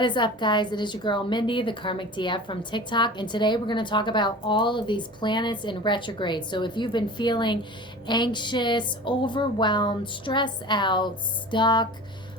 What is up, guys? It is your girl Mindy, the Karmic DF from TikTok, and today we're going to talk about all of these planets in retrograde. So if you've been feeling anxious, overwhelmed, stressed out, stuck,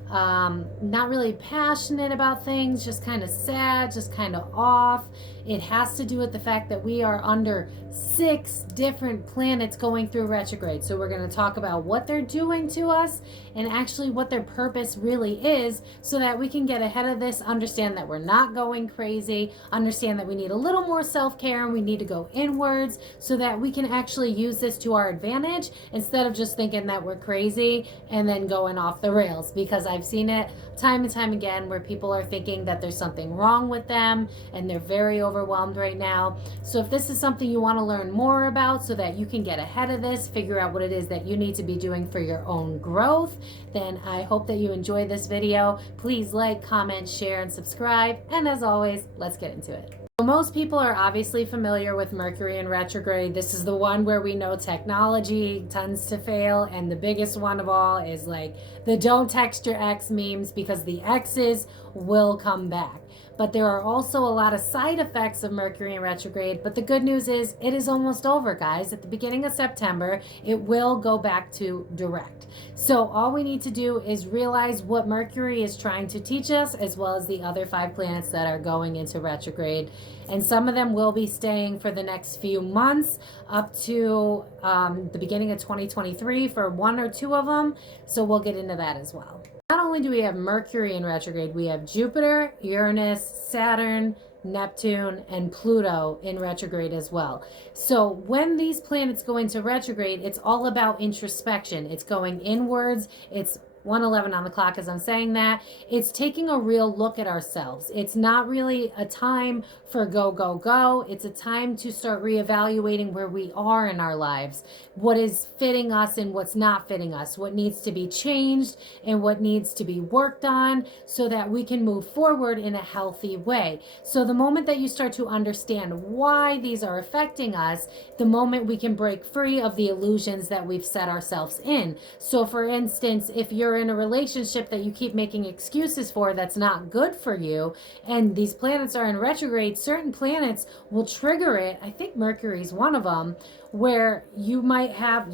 not really passionate about things, just kind of sad, just kind of off, it has to do with the fact that we are under 6 different planets going through retrograde. So we're going to talk about what they're doing to us and actually what their purpose really is, so that we can get ahead of this, understand that we're not going crazy, understand that we need a little more self-care and we need to go inwards so that we can actually use this to our advantage instead of just thinking that we're crazy and then going off the rails. Because I've seen it time and time again where people are thinking that there's something wrong with them and they're very overwhelmed right now. So if this is something you want to learn more about so that you can get ahead of this, figure out what it is that you need to be doing for your own growth, then I hope that you enjoy this video. Please like, comment, share, and subscribe. And as always, let's get into it. Most people are obviously familiar with Mercury and Retrograde. This is the one where we know technology tends to fail, and the biggest one of all is like the don't text your ex memes, because the exes will come back. But there are also a lot of side effects of Mercury and Retrograde, but the good news is it is almost over, guys. At the beginning of September, it will go back to direct. So all we need to do is realize what Mercury is trying to teach us, as well as the other 5 planets that are going into retrograde. And some of them will be staying for the next few months up to the beginning of 2023 for 1 or 2 of them. So we'll get into that as well. Not only do we have Mercury in retrograde, we have Jupiter, Uranus, Saturn, Neptune, and Pluto in retrograde as well. So when these planets go into retrograde, it's all about introspection. It's going inwards. It's 1:11 on the clock as I'm saying that. It's taking a real look at ourselves. It's not really a time for go, go, go. It's a time to start reevaluating where we are in our lives, what is fitting us and what's not fitting us, what needs to be changed and what needs to be worked on, so that we can move forward in a healthy way. So the moment that you start to understand why these are affecting us, the moment we can break free of the illusions that we've set ourselves in. So for instance, if you're in a relationship that you keep making excuses for that's not good for you, and these planets are in retrograde, certain planets will trigger it. I think Mercury's one of them, where you might have,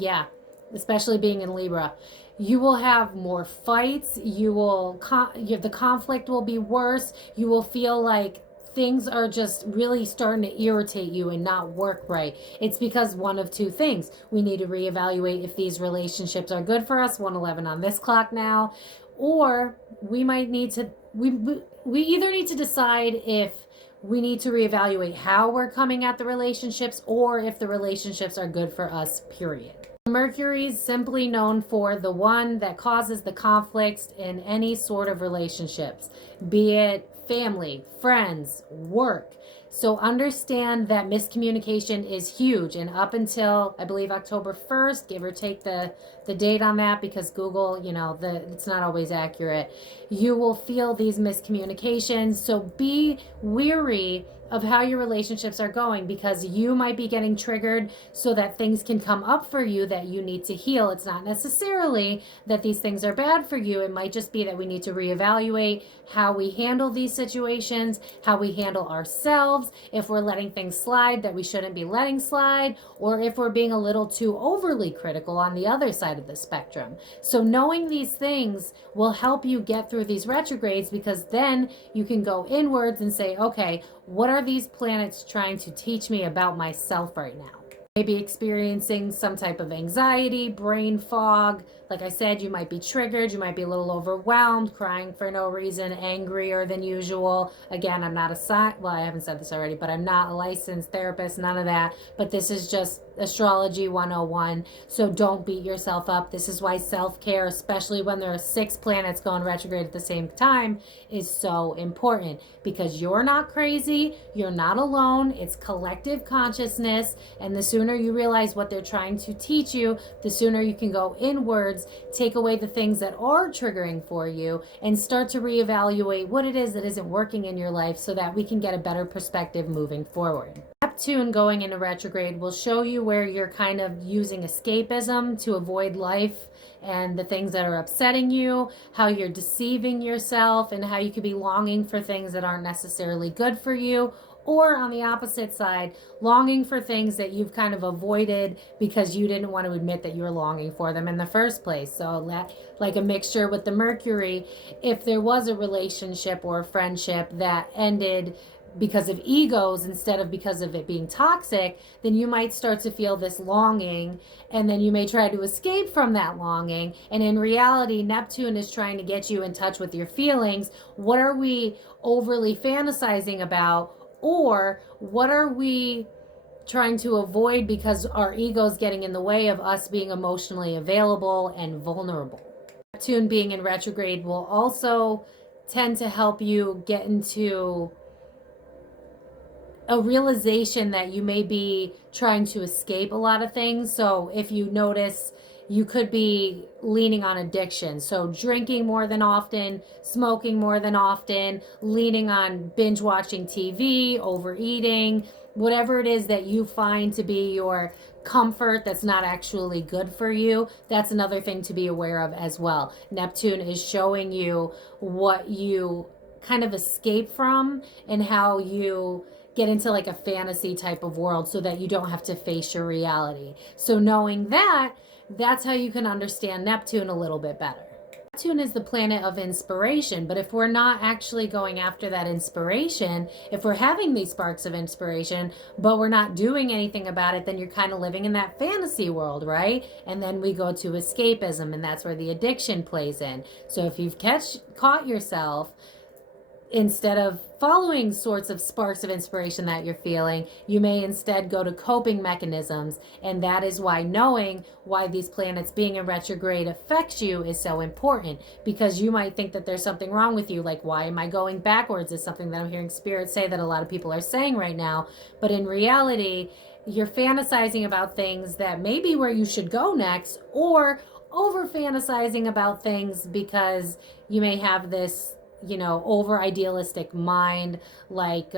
especially being in Libra, you will have more fights. The conflict will be worse. You will feel like things are just really starting to irritate you and not work right. It's because one of 2 things. We need to reevaluate if these relationships are good for us, 1:11 on this clock now, or we might need to, we either need to decide if we need to reevaluate how we're coming at the relationships, or if the relationships are good for us, period. Mercury is simply known for the one that causes the conflicts in any sort of relationships, be it family, friends, work. So understand that miscommunication is huge, and up until I believe October 1st, give or take the date on that, because Google, it's not always accurate, you will feel these miscommunications. So be weary of how your relationships are going, because you might be getting triggered so that things can come up for you that you need to heal. It's not necessarily that these things are bad for you. It might just be that we need to reevaluate how we handle these situations, how we handle ourselves, if we're letting things slide that we shouldn't be letting slide, or if we're being a little too overly critical on the other side of the spectrum. So knowing these things will help you get through these retrogrades, because then you can go inwards and say, okay, what are these planets trying to teach me about myself right now? Maybe experiencing some type of anxiety, brain fog. Like I said, you might be triggered, you might be a little overwhelmed, crying for no reason, angrier than usual. Again, I'm not I haven't said this already, but I'm not a licensed therapist, none of that. But this is just astrology 101. So don't beat yourself up. This is why self-care, especially when there are 6 planets going retrograde at the same time, is so important, because you're not crazy, you're not alone. It's collective consciousness, and the sooner you realize what they're trying to teach you, the sooner you can go inwards, take away the things that are triggering for you, and start to reevaluate what it is that isn't working in your life, so that we can get a better perspective moving forward. Neptune going into retrograde will show you where you're kind of using escapism to avoid life and the things that are upsetting you, how you're deceiving yourself, and how you could be longing for things that aren't necessarily good for you. Or on the opposite side, longing for things that you've kind of avoided because you didn't want to admit that you were longing for them in the first place. So like a mixture with the Mercury, if there was a relationship or a friendship that ended because of egos instead of because of it being toxic, then you might start to feel this longing, and then you may try to escape from that longing. And in reality, Neptune is trying to get you in touch with your feelings. What are we overly fantasizing about? Or what are we trying to avoid because our ego's getting in the way of us being emotionally available and vulnerable? Neptune being in retrograde will also tend to help you get into a realization that you may be trying to escape a lot of things. So if you notice, you could be leaning on addiction. So drinking more than often, smoking more than often, leaning on binge watching TV, overeating, whatever it is that you find to be your comfort that's not actually good for you. That's another thing to be aware of as well. Neptune is showing you what you kind of escape from and how you get into like a fantasy type of world so that you don't have to face your reality. So knowing that, that's how you can understand Neptune a little bit better. Neptune is the planet of inspiration, but if we're not actually going after that inspiration, if we're having these sparks of inspiration, but we're not doing anything about it, then you're kind of living in that fantasy world, right? And then we go to escapism, and that's where the addiction plays in. So if you've caught yourself, instead of following sorts of sparks of inspiration that you're feeling, you may instead go to coping mechanisms. And that is why knowing why these planets being in retrograde affects you is so important, because you might think that there's something wrong with you. Like, why am I going backwards? Is something that I'm hearing Spirit say that a lot of people are saying right now. But in reality, you're fantasizing about things that may be where you should go next, or over fantasizing about things because you may have this over idealistic mind, like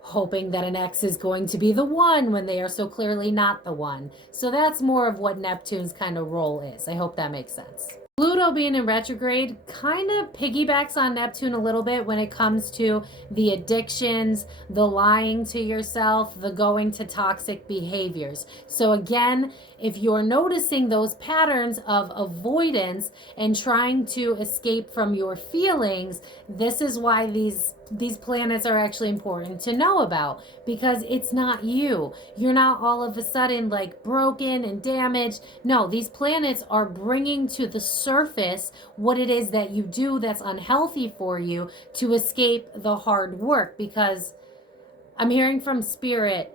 hoping that an ex is going to be the one when they are so clearly not the one. So that's more of what Neptune's kind of role is. I hope that makes sense. Pluto being in retrograde kind of piggybacks on Neptune a little bit when it comes to the addictions, the lying to yourself, the going to toxic behaviors. So again, if you're noticing those patterns of avoidance and trying to escape from your feelings, this is why these planets are actually important to know about, because it's not you. You're not all of a sudden like broken and damaged. No, these planets are bringing to the surface what it is that you do that's unhealthy for you to escape the hard work. Because I'm hearing from Spirit,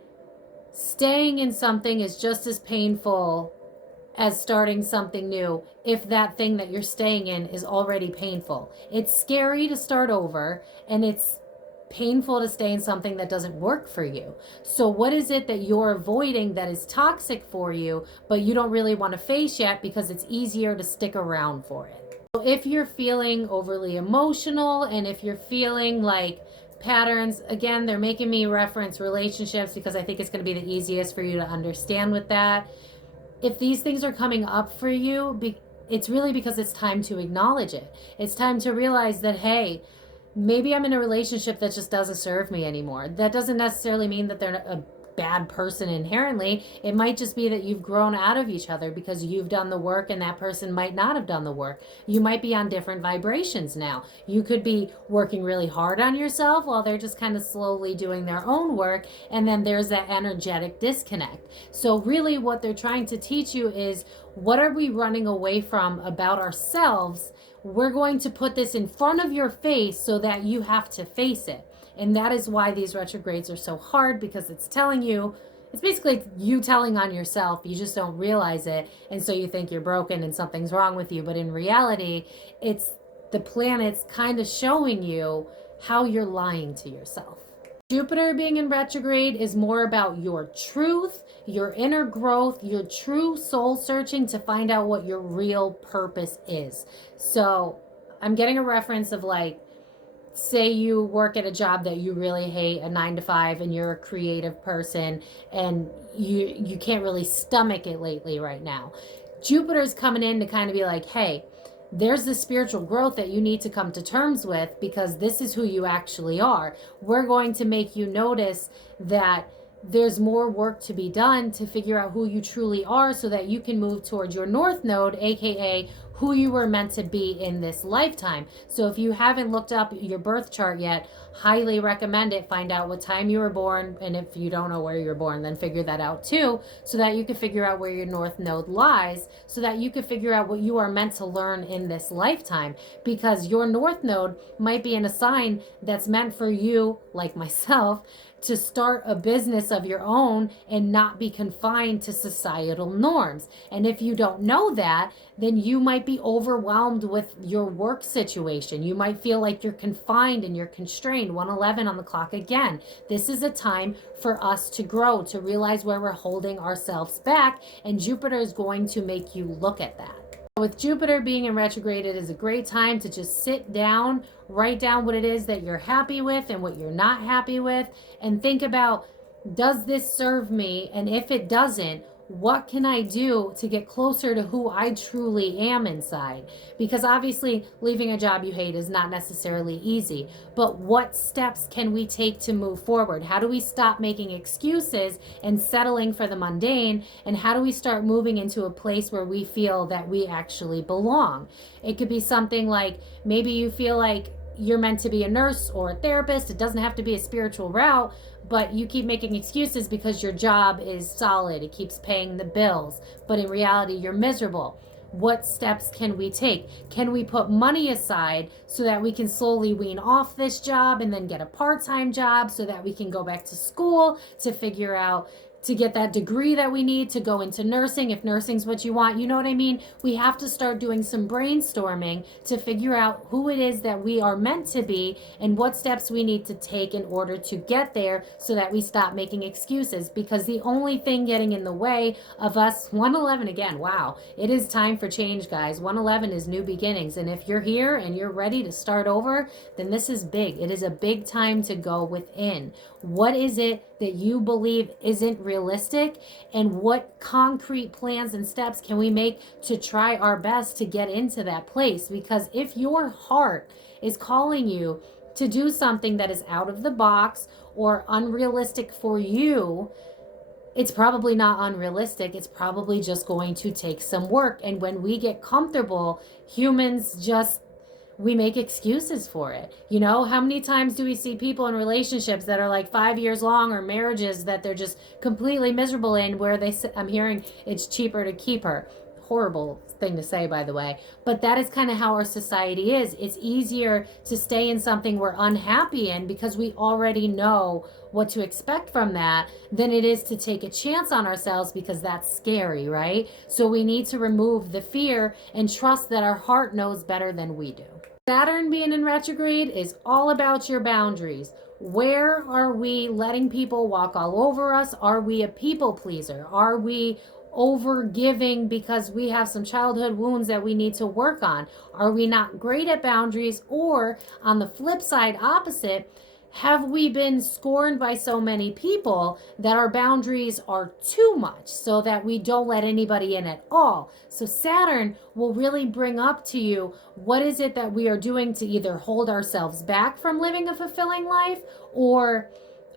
staying in something is just as painful as starting something new if that thing that you're staying in is already painful. It's scary to start over, and it's painful to stay in something that doesn't work for you. So what is it that you're avoiding that is toxic for you, but you don't really want to face yet because it's easier to stick around for it? So if you're feeling overly emotional, and if you're feeling like patterns, again, they're making me reference relationships because I think it's going to be the easiest for you to understand with that. If these things are coming up for you, it's really because it's time to acknowledge it. It's time to realize that, hey, maybe I'm in a relationship that just doesn't serve me anymore. That doesn't necessarily mean that they're a bad person inherently. It might just be that you've grown out of each other because you've done the work and that person might not have done the work. You might be on different vibrations now. You could be working really hard on yourself while they're just kind of slowly doing their own work, and then there's that energetic disconnect. So really what they're trying to teach you is, what are we running away from about ourselves? We're going to put this in front of your face so that you have to face it. And that is why these retrogrades are so hard, because it's telling you, it's basically you telling on yourself. You just don't realize it. And so you think you're broken and something's wrong with you. But in reality, it's the planets kind of showing you how you're lying to yourself. Jupiter being in retrograde is more about your truth, your inner growth, your true soul searching to find out what your real purpose is. So I'm getting a reference of like, say you work at a job that you really hate, a 9 to 5, and you're a creative person and you can't really stomach it lately right now. Jupiter's coming in to kind of be like, hey, there's the spiritual growth that you need to come to terms with, because this is who you actually are. We're going to make you notice that there's more work to be done to figure out who you truly are, so that you can move towards your North Node, aka who you were meant to be in this lifetime. So if you haven't looked up your birth chart yet, highly recommend it. Find out what time you were born, and if you don't know where you're born, then figure that out too, so that you can figure out where your North Node lies, so that you can figure out what you are meant to learn in this lifetime. Because your North Node might be in a sign that's meant for you, like myself, to start a business of your own and not be confined to societal norms. And if you don't know that, then you might be overwhelmed with your work situation. You might feel like you're confined and you're constrained. 111 on the clock again. This is a time for us to grow, to realize where we're holding ourselves back, and Jupiter is going to make you look at that. With Jupiter being in retrograde, it is a great time to just sit down, write down what it is that you're happy with and what you're not happy with, and think about, does this serve me? And if it doesn't, what can I do to get closer to who I truly am inside? Because obviously leaving a job you hate is not necessarily easy, but what steps can we take to move forward? How do we stop making excuses and settling for the mundane? And how do we start moving into a place where we feel that we actually belong? It could be something like, maybe you feel like you're meant to be a nurse or a therapist. It doesn't have to be a spiritual route, but you keep making excuses because your job is solid. It keeps paying the bills, but in reality, you're miserable. What steps can we take? Can we put money aside so that we can slowly wean off this job and then get a part-time job so that we can go back to school to figure out, to get that degree that we need to go into nursing, if nursing's what you want? You know what I mean? We have to start doing some brainstorming to figure out who it is that we are meant to be and what steps we need to take in order to get there, so that we stop making excuses. Because the only thing getting in the way of us, 111 again, wow, it is time for change, guys. 111 is new beginnings. And if you're here and you're ready to start over, then this is big. It is a big time to go within. What is it that you believe isn't realistic, and what concrete plans and steps can we make to try our best to get into that place? Because if your heart is calling you to do something that is out of the box or unrealistic for you, it's probably not unrealistic. It's probably just going to take some work. And when we get comfortable, humans just, we make excuses for it. You know, how many times do we see people in relationships that are like 5 years long, or marriages that they're just completely miserable in, where they say, I'm hearing it's cheaper to keep her. Horrible thing to say, by the way, but that is kind of how our society is. It's easier to stay in something we're unhappy in because we already know what to expect from that, than it is to take a chance on ourselves, because that's scary, right? So we need to remove the fear and trust that our heart knows better than we do. Saturn being in retrograde is all about your boundaries. Where are we letting people walk all over us? Are we a people pleaser? Are we over giving because we have some childhood wounds that we need to work on? Are we not great at boundaries? Or on the flip side, opposite, have we been scorned by so many people that our boundaries are too much, so that we don't let anybody in at all? So Saturn will really bring up to you, what is it that we are doing to either hold ourselves back from living a fulfilling life, or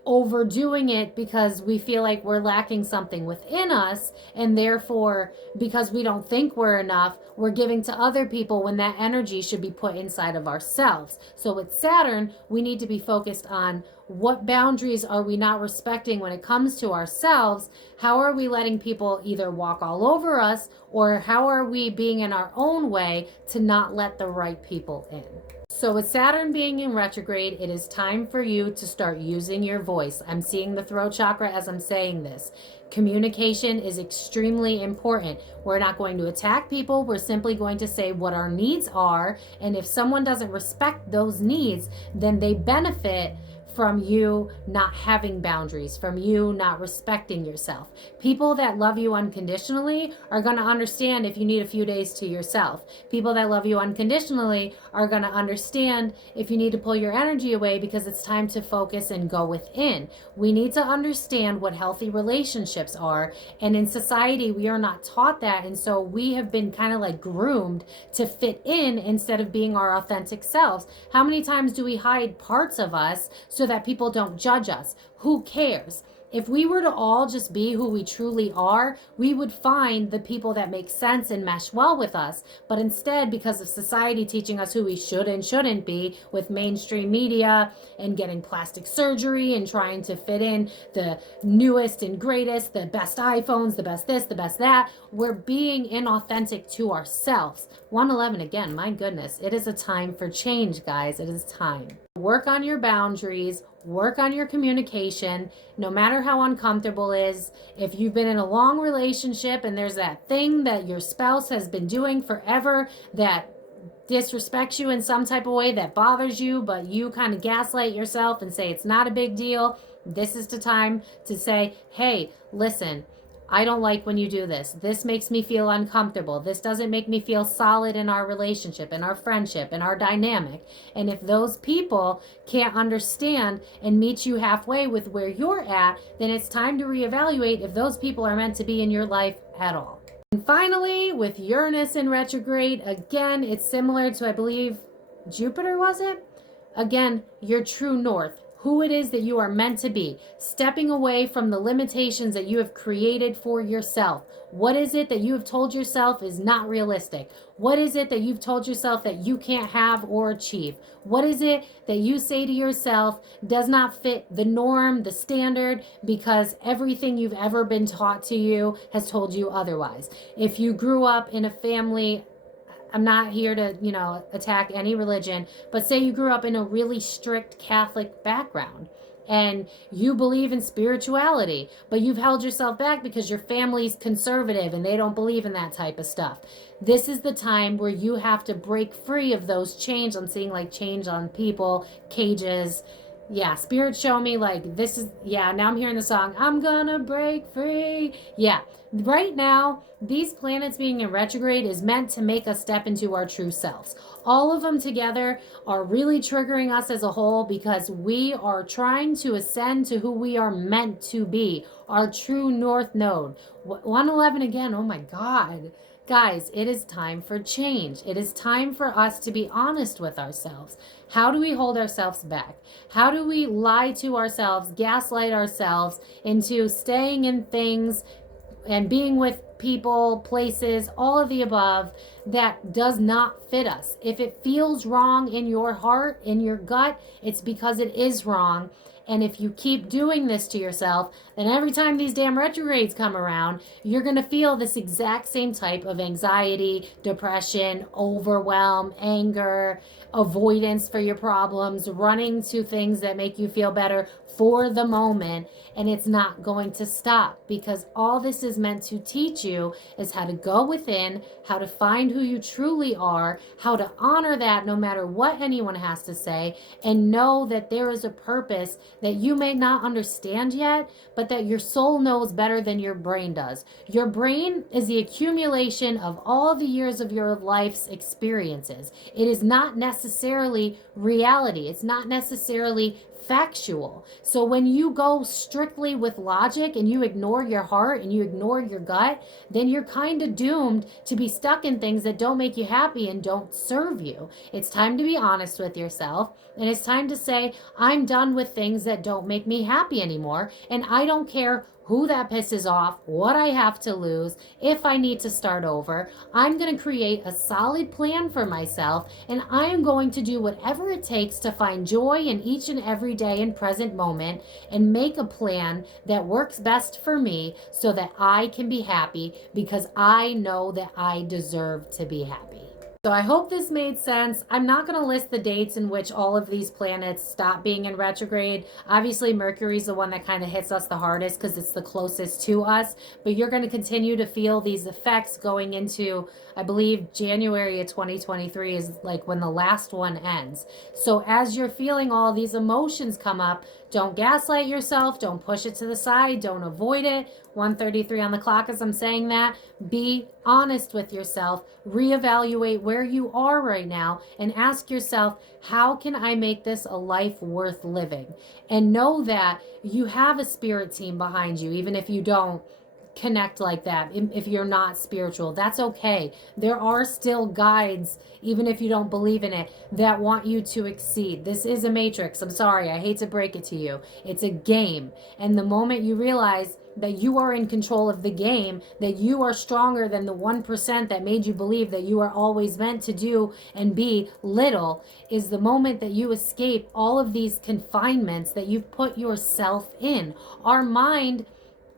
overdoing it because we feel like we're lacking something within us, and therefore, because we don't think we're enough, we're giving to other people when that energy should be put inside of ourselves. So with Saturn, we need to be focused on, what boundaries are we not respecting when it comes to ourselves? How are we letting people either walk all over us, or how are we being in our own way to not let the right people in? So with Saturn being in retrograde, it is time for you to start using your voice. I'm seeing the throat chakra as I'm saying this. Communication is extremely important. We're not going to attack people. We're simply going to say what our needs are. And if someone doesn't respect those needs, then they benefit from you not having boundaries, from you not respecting yourself. People that love you unconditionally are going to understand if you need a few days to yourself. People that love you unconditionally are going to understand if you need to pull your energy away because it's time to focus and go within. We need to understand what healthy relationships are. And in society, we are not taught that. And so we have been kind of like groomed to fit in instead of being our authentic selves. How many times do we hide parts of us so that people don't judge us? Who cares? If we were to all just be who we truly are, we would find the people that make sense and mesh well with us. But instead, because of society teaching us who we should and shouldn't be with mainstream media and getting plastic surgery and trying to fit in the newest and greatest, the best iPhones, the best this, the best that, we're being inauthentic to ourselves. 111 again, my goodness, it is a time for change, guys. It is time. Work on your boundaries, work on your communication, no matter how uncomfortable it is. If you've been in a long relationship and there's that thing that your spouse has been doing forever that disrespects you in some type of way, that bothers you, but you kind of gaslight yourself and say it's not a big deal, this is the time to say, hey, listen, I don't like when you do this. This makes me feel uncomfortable. This doesn't make me feel solid in our relationship, in our friendship, in our dynamic. And if those people can't understand and meet you halfway with where you're at, then it's time to reevaluate if those people are meant to be in your life at all. And finally, with Uranus in retrograde, again, it's similar to, I believe, Jupiter, was it? Again, your true north. Who it is that you are meant to be, stepping away from the limitations that you have created for yourself. What is it that you have told yourself is not realistic? What is it that you've told yourself that you can't have or achieve? What is it that you say to yourself does not fit the norm, the standard, because everything you've ever been taught to you has told you otherwise? If you grew up in a family, I'm not here to, attack any religion, but say you grew up in a really strict Catholic background and you believe in spirituality, but you've held yourself back because your family's conservative and they don't believe in that type of stuff. This is the time where you have to break free of those chains. I'm seeing like chains on people, cages. Yeah, spirit show me like this is, now I'm hearing the song, I'm gonna break free. Yeah, right now, these planets being in retrograde is meant to make us step into our true selves. All of them together are really triggering us as a whole because we are trying to ascend to who we are meant to be, our true north node. 111 again, oh my God. Guys, it is time for change. It is time for us to be honest with ourselves. How do we hold ourselves back? How do we lie to ourselves, gaslight ourselves into staying in things and being with people, places, all of the above that does not fit us? If it feels wrong in your heart, in your gut, it's because it is wrong. And if you keep doing this to yourself, then every time these damn retrogrades come around, you're going to feel this exact same type of anxiety, depression, overwhelm, anger, avoidance for your problems, running to things that make you feel better for the moment. And it's not going to stop because all this is meant to teach you is how to go within, how to find who you truly are, how to honor that no matter what anyone has to say, and know that there is a purpose that you may not understand yet, but that your soul knows better than your brain does. Your brain is the accumulation of all the years of your life's experiences. It is not necessarily reality. It's not necessarily factual. So when you go strictly with logic and you ignore your heart and you ignore your gut, then you're kind of doomed to be stuck in things that don't make you happy and don't serve you. It's time to be honest with yourself, and it's time to say, I'm done with things that don't make me happy anymore, and I don't care who that pisses off, what I have to lose, if I need to start over. I'm going to create a solid plan for myself, and I am going to do whatever it takes to find joy in each and every day and present moment and make a plan that works best for me so that I can be happy because I know that I deserve to be happy. So I hope this made sense. I'm not going to list the dates in which all of these planets stop being in retrograde. Obviously, Mercury's the one that kind of hits us the hardest because it's the closest to us. But you're going to continue to feel these effects going into, I believe, January of 2023 is like when the last one ends. So as you're feeling all these emotions come up, don't gaslight yourself. Don't push it to the side. Don't avoid it. 1:33 on the clock as I'm saying that. Be honest with yourself. Reevaluate where you are right now and ask yourself, how can I make this a life worth living? And know that you have a spirit team behind you, even if you don't connect like that. If you're not spiritual, that's okay. There are still guides, even if you don't believe in it, that want you to exceed. This is a matrix. I'm sorry, I hate to break it to you. It's a game. And the moment you realize that you are in control of the game, that you are stronger than the 1% that made you believe that you are always meant to do and be little, is the moment that you escape all of these confinements that you've put yourself in. Our mind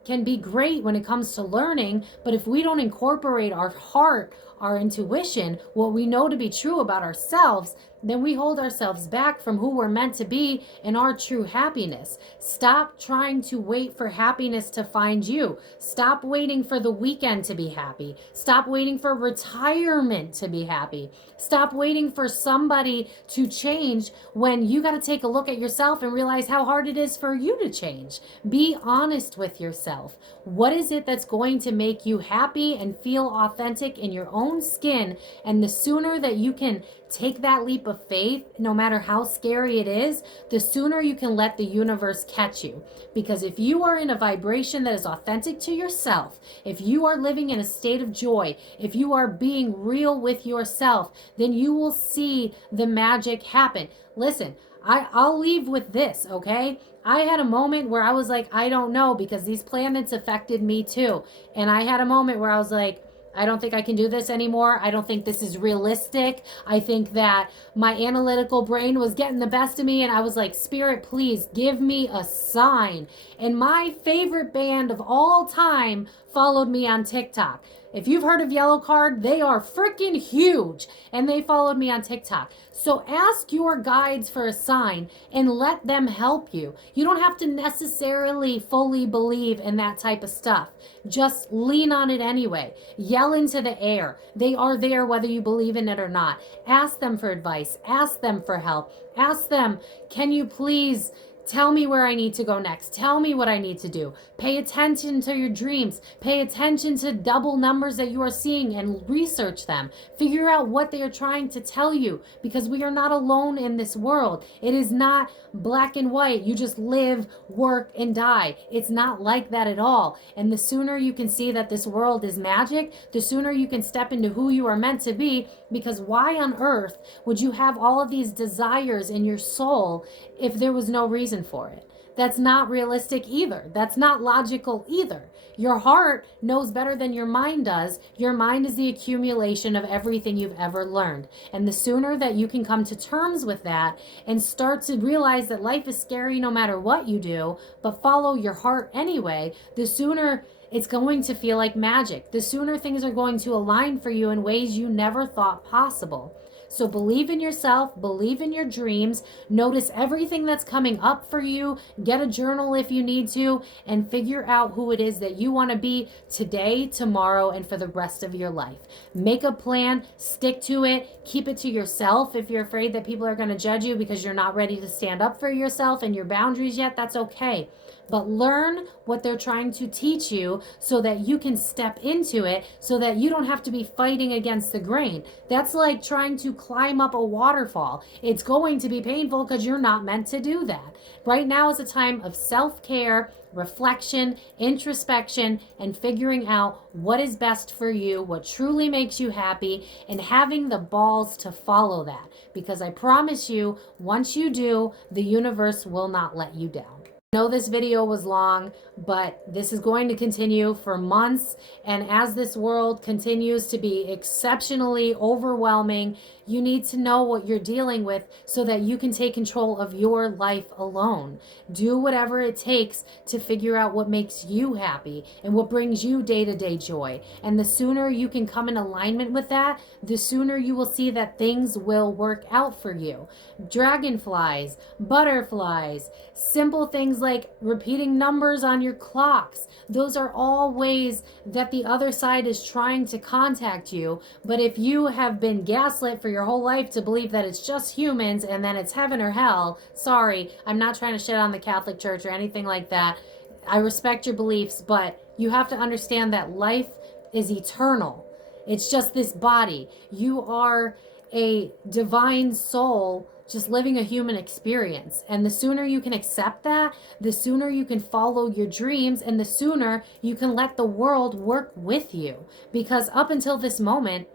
can be great when it comes to learning, but if we don't incorporate our heart, our intuition, what we know to be true about ourselves, then we hold ourselves back from who we're meant to be and our true happiness. Stop trying to wait for happiness to find you. Stop waiting for the weekend to be happy. Stop waiting for retirement to be happy. Stop waiting for somebody to change when you got to take a look at yourself and realize how hard it is for you to change. Be honest with yourself. What is it that's going to make you happy and feel authentic in your own skin? And the sooner that you can take that leap of faith, no matter how scary it is, the sooner you can let the universe catch you. Because if you are in a vibration that is authentic to yourself, if you are living in a state of joy, if you are being real with yourself, then you will see the magic happen. Listen, I'll leave with this, okay? I had a moment where I was like, I don't know, because these planets affected me too. And I had a moment where I was like, I don't think I can do this anymore. I don't think this is realistic. I think that my analytical brain was getting the best of me, and I was like, Spirit, please give me a sign. And my favorite band of all time followed me on TikTok. If you've heard of Yellow Card, they are freaking huge, and they followed me on TikTok. So ask your guides for a sign and let them help you. You don't have to necessarily fully believe in that type of stuff. Just lean on it anyway. Yell into the air. They are there whether you believe in it or not. Ask them for advice. Ask them for help. Ask them, can you please tell me where I need to go next. Tell me what I need to do. Pay attention to your dreams. Pay attention to double numbers that you are seeing and research them. Figure out what they are trying to tell you, because we are not alone in this world. It is not black and white. You just live, work, and die. It's not like that at all. And the sooner you can see that this world is magic, the sooner you can step into who you are meant to be, because why on earth would you have all of these desires in your soul if there was no reason for it? That's not realistic either. That's not logical either. Your heart knows better than your mind does. Your mind is the accumulation of everything you've ever learned. And the sooner that you can come to terms with that and start to realize that life is scary no matter what you do, but follow your heart anyway, the sooner it's going to feel like magic. The sooner things are going to align for you in ways you never thought possible. So believe in yourself, believe in your dreams, notice everything that's coming up for you, get a journal if you need to, and figure out who it is that you want to be today, tomorrow, and for the rest of your life. Make a plan, stick to it, keep it to yourself. If you're afraid that people are going to judge you because you're not ready to stand up for yourself and your boundaries yet, that's okay. But learn what they're trying to teach you so that you can step into it, so that you don't have to be fighting against the grain. That's like trying to climb up a waterfall. It's going to be painful because you're not meant to do that. Right now is a time of self-care, reflection, introspection, and figuring out what is best for you, what truly makes you happy, and having the balls to follow that. Because I promise you, once you do, the universe will not let you down. I know this video was long, but this is going to continue for months. And as this world continues to be exceptionally overwhelming, You need to know what you're dealing with so that you can take control of your life alone. Do whatever it takes to figure out what makes you happy and what brings you day-to-day joy. And the sooner you can come in alignment with that, the sooner you will see that things will work out for you. Dragonflies, butterflies, simple things like repeating numbers on your clocks. Those are all ways that the other side is trying to contact you. But if you have been gaslit for your whole life to believe that it's just humans and then it's heaven or hell, sorry, I'm not trying to shit on the Catholic Church or anything like that. I respect your beliefs, but you have to understand that life is eternal. It's just this body. You are a divine soul just living a human experience. And the sooner you can accept that, the sooner you can follow your dreams, and the sooner you can let the world work with you. Because up until this moment,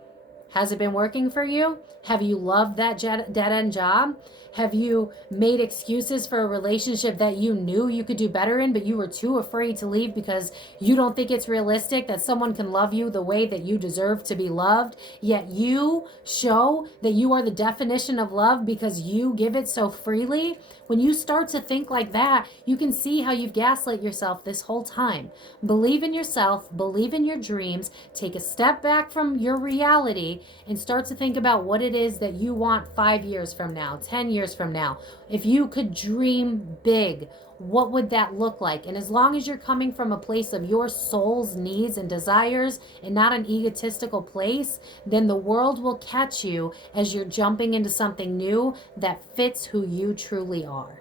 has it been working for you? Have you loved that dead-end job? Have you made excuses for a relationship that you knew you could do better in, but you were too afraid to leave because you don't think it's realistic that someone can love you the way that you deserve to be loved, yet you show that you are the definition of love because you give it so freely? When you start to think like that, you can see how you've gaslit yourself this whole time. Believe in yourself, believe in your dreams, take a step back from your reality, and start to think about what it is that you want 5 years from now, 10 years from now. If you could dream big, what would that look like? And as long as you're coming from a place of your soul's needs and desires and not an egotistical place, then the world will catch you as you're jumping into something new that fits who you truly are.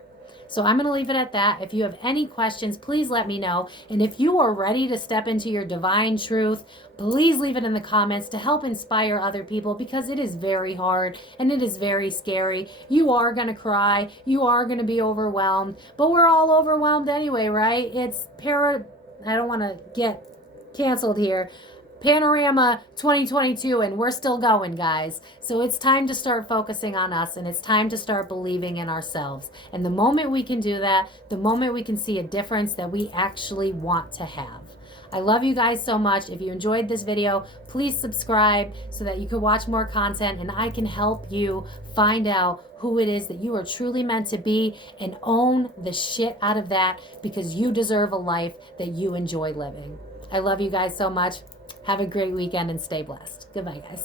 So I'm going to leave it at that. If you have any questions, please let me know. And if you are ready to step into your divine truth, please leave it in the comments to help inspire other people, because it is very hard and it is very scary. You are going to cry. You are going to be overwhelmed. But we're all overwhelmed anyway, right? It's I don't want to get canceled here. Panorama 2022, and we're still going, guys. So it's time to start focusing on us, and it's time to start believing in ourselves. And the moment we can do that, the moment we can see a difference that we actually want to have. I love you guys so much. If you enjoyed this video, please subscribe so that you can watch more content and I can help you find out who it is that you are truly meant to be and own the shit out of that, because you deserve a life that you enjoy living. I love you guys so much. Have a great weekend and stay blessed. Goodbye, guys.